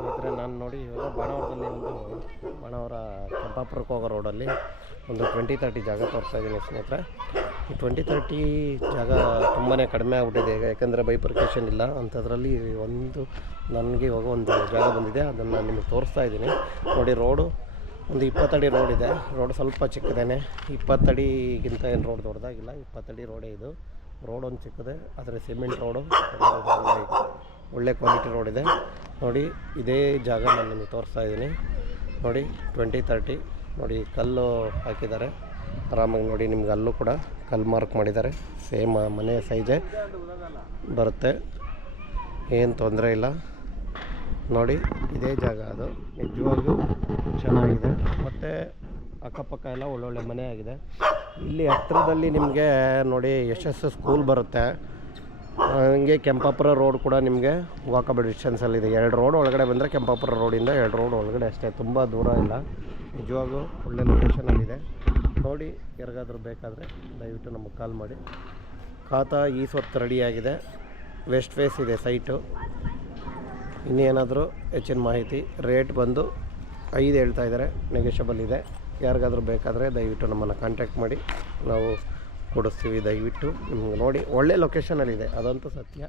ಸ್ನೇಹಿತರೆ, ನಾನು ನೋಡಿ ಇವಾಗ ಬಾಣಾವರದಲ್ಲಿ ಬಾಣಾವರ ಕೆಂಪಾಪುರಕ್ಕೆ ಹೋಗೋ ರೋಡಲ್ಲಿ ಒಂದು 20-30 ಜಾಗ ತೋರಿಸ್ತಾ ಇದ್ದೀನಿ ಸ್ನೇಹಿತರೆ. ಈ 20-30 ಜಾಗ ತುಂಬಾ ಕಡಿಮೆ ಆಗ್ಬಿಟ್ಟಿದೆ ಈಗ, ಯಾಕೆಂದರೆ ಬೈಪರ್ಕೇಷನ್ ಇಲ್ಲ ಅಂಥದ್ರಲ್ಲಿ ನನಗೆ ಇವಾಗ ಒಂದು ಜಾಗ ಬಂದಿದೆ, ಅದನ್ನು ನಾನು ನಿಮಗೆ ತೋರಿಸ್ತಾ ಇದ್ದೀನಿ. ನೋಡಿ, ರೋಡು ಒಂದು 20 ಅಡಿ ರೋಡ್ ಇದೆ. ರೋಡ್ ಸ್ವಲ್ಪ ಚಿಕ್ಕದೇನೆ, 20 ಅಡಿಗಿಂತ ಏನು ರೋಡ್ ದೊಡ್ಡದಾಗಿಲ್ಲ, 20 ಅಡಿ ರೋಡೇ ಇದು. ರೋಡ್ ಒಂದು ಚಿಕ್ಕದೆ, ಆದರೆ ಸಿಮೆಂಟ್ ರೋಡು, ಒಳ್ಳೆ ಕ್ವಾಲಿಟಿ ರೋಡ್ ಇದೆ. ನೋಡಿ, ಇದೇ ಜಾಗ ನಾನು ನಿಮಗೆ ತೋರಿಸ್ತಾ ಇದ್ದೀನಿ. ನೋಡಿ 20-30 ನೋಡಿ, ಕಲ್ಲು ಹಾಕಿದ್ದಾರೆ ಆರಾಮಾಗಿ. ನೋಡಿ, ನಿಮ್ಗೆ ಅಲ್ಲೂ ಕೂಡ ಕಲ್ಲು ಮಾರ್ಕ್ ಮಾಡಿದ್ದಾರೆ, ಸೇಮ್ ಮನೆ ಸೈಜೇ ಬರುತ್ತೆ, ಏನು ತೊಂದರೆ ಇಲ್ಲ. ನೋಡಿ, ಇದೇ ಜಾಗ ಅದು, ನಿಜವಾಗ್ಲೂ ಚೆನ್ನಾಗಿದೆ. ಮತ್ತು ಅಕ್ಕಪಕ್ಕ ಎಲ್ಲ ಒಳ್ಳೊಳ್ಳೆ ಮನೆ ಆಗಿದೆ. ಇಲ್ಲಿ ಹತ್ತಿರದಲ್ಲಿ ನಿಮಗೆ ನೋಡಿ ಯಶಸ್ಸು ಸ್ಕೂಲ್ ಬರುತ್ತೆ. ಹಂಗೆ ಕೆಂಪಾಪುರ ರೋಡ್ ಕೂಡ ನಿಮಗೆ ವಾಕಬಲ್ ಡಿಸ್ಟೆನ್ಸಲ್ಲಿದೆ. 2 ರೋಡ್ ಒಳಗಡೆ ಬಂದರೆ ಕೆಂಪಾಪುರ ರೋಡಿಂದ 2 ರೋಡ್ ಒಳಗಡೆ ಅಷ್ಟೇ, ತುಂಬ ದೂರ ಇಲ್ಲ. ನಿಜವಾಗೂ ಒಳ್ಳೆ ಲೊಕೇಶನಲ್ಲಿದೆ. ನೋಡಿ, ಯಾರಿಗಾದ್ರೂ ಬೇಕಾದರೆ ದಯವಿಟ್ಟು ನಮಗೆ ಕಾಲ್ ಮಾಡಿ. ಖಾತಾ ಈ ಸ್ವತ್ತು ರೆಡಿಯಾಗಿದೆ, ವೆಸ್ಟ್ ಫೇಸ್ ಇದೆ ಸೈಟು. ಇನ್ನೇನಾದರೂ ಹೆಚ್ಚಿನ ಮಾಹಿತಿ, ರೇಟ್ ಬಂದು 5 ಹೇಳ್ತಾ ಇದ್ದಾರೆ, ನೆಗೋಷಿಯಬಲ್ ಇದೆ. ಯಾರಿಗಾದ್ರೂ ಬೇಕಾದರೆ ದಯವಿಟ್ಟು ನಮ್ಮನ್ನು ಕಾಂಟ್ಯಾಕ್ಟ್ ಮಾಡಿ, ನಾವು ಕೊಡಿಸ್ತೀವಿ. ದಯವಿಟ್ಟು ನಿಮ್ಗೆ ನೋಡಿ, ಒಳ್ಳೆ ಲೊಕೇಶನಲ್ಲಿದೆ, ಅದಂತೂ ಸತ್ಯ.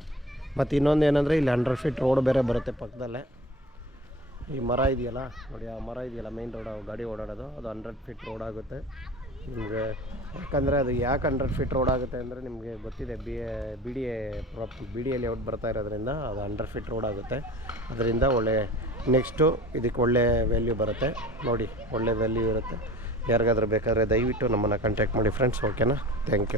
ಮತ್ತು ಇನ್ನೊಂದು ಏನಂದರೆ, ಇಲ್ಲಿ 100 ಫೀಟ್ ರೋಡ್ ಬೇರೆ ಬರುತ್ತೆ ಪಕ್ಕದಲ್ಲೇ. ಈ ಮರ ಇದೆಯಲ್ಲ ನೋಡಿ, ಆ ಮರ ಇದೆಯಲ್ಲ ಮೇನ್ ರೋಡ್, ಗಾಡಿ ಓಡಾಡೋದು, ಅದು 100 ಫೀಟ್ ರೋಡ್ ಆಗುತ್ತೆ ನಿಮಗೆ. ಯಾಕಂದರೆ ಅದು ಯಾಕೆ 100 ಫೀಟ್ ರೋಡ್ ಆಗುತ್ತೆ ಅಂದರೆ ನಿಮಗೆ ಗೊತ್ತಿದೆ, ಬಿ ಡಿ ಎ ಲೇಔಟ್ ಬರ್ತಾ ಇರೋದ್ರಿಂದ ಅದು 100 ಫೀಟ್ ರೋಡ್ ಆಗುತ್ತೆ. ಅದರಿಂದ ಒಳ್ಳೆ ನೆಕ್ಸ್ಟು ಇದಕ್ಕೆ ಒಳ್ಳೆ ವ್ಯಾಲ್ಯೂ ಬರುತ್ತೆ. ನೋಡಿ, ಒಳ್ಳೆ ವ್ಯಾಲ್ಯೂ ಇರುತ್ತೆ. ಯಾರಿಗಾದ್ರೂ ಬೇಕಾದರೆ ದಯವಿಟ್ಟು ನಮ್ಮನ್ನು ಕಾಂಟ್ಯಾಕ್ಟ್ ಮಾಡಿ ಫ್ರೆಂಡ್ಸ್. ಓಕೆನಾ? Thank you.